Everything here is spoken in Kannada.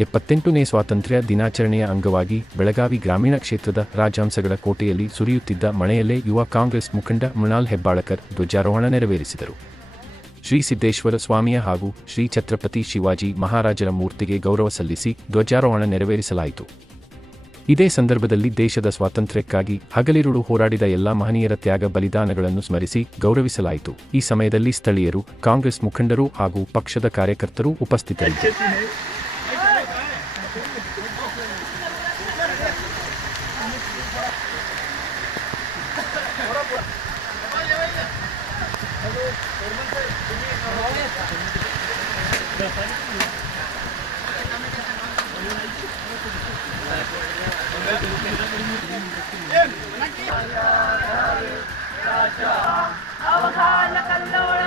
ಎಪ್ಪತ್ತೆಂಟನೇ ಸ್ವಾತಂತ್ರ್ಯ ದಿನಾಚರಣೆಯ ಅಂಗವಾಗಿ ಬೆಳಗಾವಿ ಗ್ರಾಮೀಣ ಕ್ಷೇತ್ರದ ರಾಜಹಂಸಗಳ ಕೋಟೆಯಲ್ಲಿ ಸುರಿಯುತ್ತಿದ್ದ ಮಳೆಯಲ್ಲೇ ಯುವ ಕಾಂಗ್ರೆಸ್ ಮುಖಂಡ ಮೃಣಾಲ್ ಹೆಬ್ಬಾಳಕರ್ ಧ್ವಜಾರೋಹಣ ನೆರವೇರಿಸಿದರು. ಶ್ರೀ ಸಿದ್ದೇಶ್ವರ ಸ್ವಾಮಿಯ ಹಾಗೂ ಶ್ರೀ ಛತ್ರಪತಿ ಶಿವಾಜಿ ಮಹಾರಾಜರ ಮೂರ್ತಿಗೆ ಗೌರವ ಸಲ್ಲಿಸಿ ಧ್ವಜಾರೋಹಣ ನೆರವೇರಿಸಲಾಯಿತು. ಇದೇ ಸಂದರ್ಭದಲ್ಲಿ ದೇಶದ ಸ್ವಾತಂತ್ರ್ಯಕ್ಕಾಗಿ ಹಗಲಿರುಳು ಹೋರಾಡಿದ ಎಲ್ಲಾ ಮಹನೀಯರ ತ್ಯಾಗ ಬಲಿದಾನಗಳನ್ನು ಸ್ಮರಿಸಿ ಗೌರವಿಸಲಾಯಿತು. ಈ ಸಮಯದಲ್ಲಿ ಸ್ಥಳೀಯರು, ಕಾಂಗ್ರೆಸ್ ಮುಖಂಡರು ಹಾಗೂ ಪಕ್ಷದ ಕಾರ್ಯಕರ್ತರು ಉಪಸ್ಥಿತರಿದ್ದರು. அவகால கல்லோட